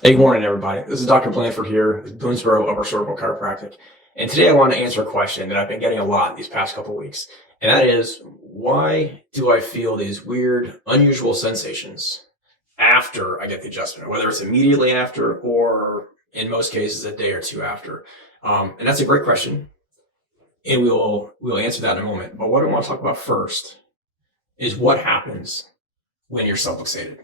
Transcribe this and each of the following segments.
Hey, good morning, everybody. This is Dr. Blanford here with Boonsboro Upper Cervical Chiropractic. And today I want to answer a question that I've been getting a lot these past couple of weeks. And that is, why do I feel these weird, unusual sensations after I get the adjustment, whether it's immediately after or in most cases a day or two after? And that's a great question. And we'll answer that in a moment. But what I want to talk about first is what happens when you're subluxated.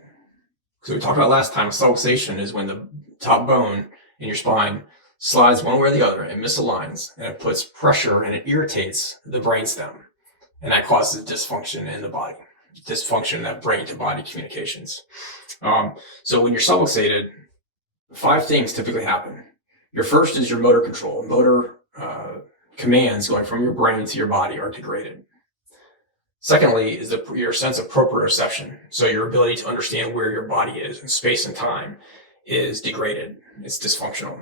So we talked about last time, subluxation is when the top bone in your spine slides one way or the other and misaligns, and it puts pressure and it irritates the brainstem, and that causes dysfunction in the body, dysfunction in that brain to body communications. So when you're subluxated, 5 things typically happen. Your first is your motor control. Motor commands going from your brain to your body are degraded. Secondly is your sense of proprioception. So your ability to understand where your body is in space and time is degraded. It's dysfunctional.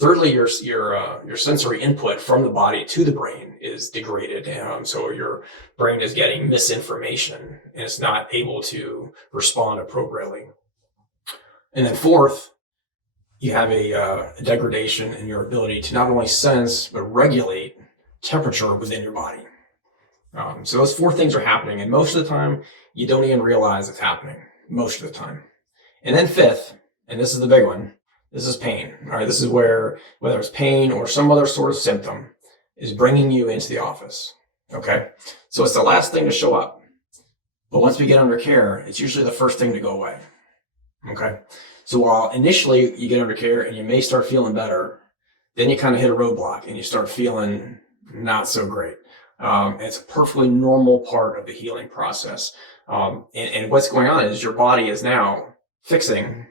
Thirdly, your sensory input from the body to the brain is degraded. So your brain is getting misinformation and it's not able to respond appropriately. And then fourth, you have a degradation in your ability to not only sense but regulate temperature within your body. So those 4 things are happening, and most of the time you don't even realize it's happening, most of the time. And then fifth, and this is the big one, this is pain. All right, this is where, whether it's pain or some other sort of symptom, is bringing you into the office. Okay, so it's the last thing to show up, but once we get under care, it's usually the first thing to go away. Okay, so while initially you get under care and you may start feeling better, then you kind of hit a roadblock and you start feeling not so great. It's a perfectly normal part of the healing process. And what's going on is your body is now fixing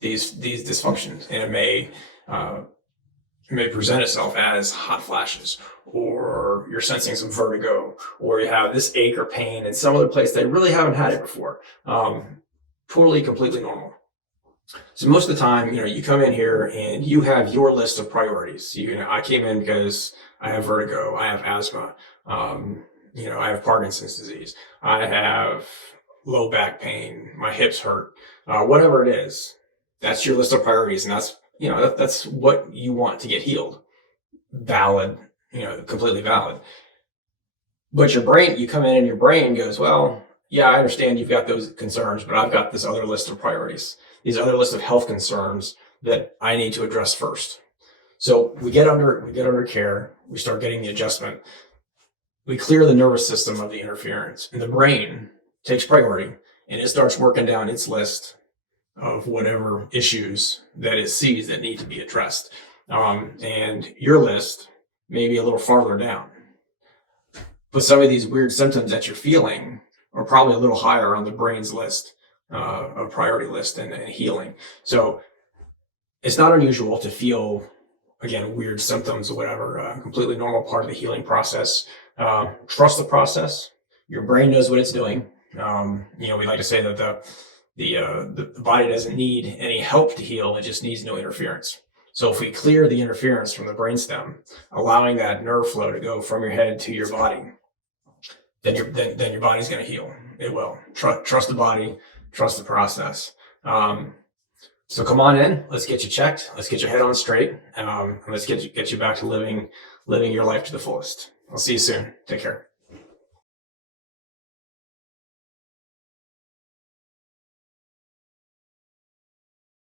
these dysfunctions, and it may present itself as hot flashes, or you're sensing some vertigo, or you have this ache or pain in some other place that you really haven't had it before. Totally, completely normal. So most of the time, you come in here and you have your list of priorities. I came in because I have vertigo, I have asthma, I have Parkinson's disease, I have low back pain, my hips hurt, whatever it is. That's your list of priorities, and that's what you want to get healed. Valid, completely valid. But your brain, you come in and your brain goes, well, yeah, I understand you've got those concerns, but I've got this other list of priorities, these other list of health concerns that I need to address first. So we get under care, we start getting the adjustment, we clear the nervous system of the interference, and the brain takes priority, and it starts working down its list of whatever issues that it sees that need to be addressed. And your list may be a little farther down. But some of these weird symptoms that you're feeling are probably a little higher on the brain's list, of priority list and healing. So it's not unusual to feel, again, weird symptoms or whatever, completely normal part of the healing process. Trust the process. Your brain knows what it's doing. We like to say that the body doesn't need any help to heal. It just needs no interference. So if we clear the interference from the brainstem, allowing that nerve flow to go from your head to your body, then your body's going to heal. It will. Trust the body. Trust the process. So come on in. Let's get you checked. Let's get your head on straight. And let's get you back to living your life to the fullest. I'll see you soon. Take care.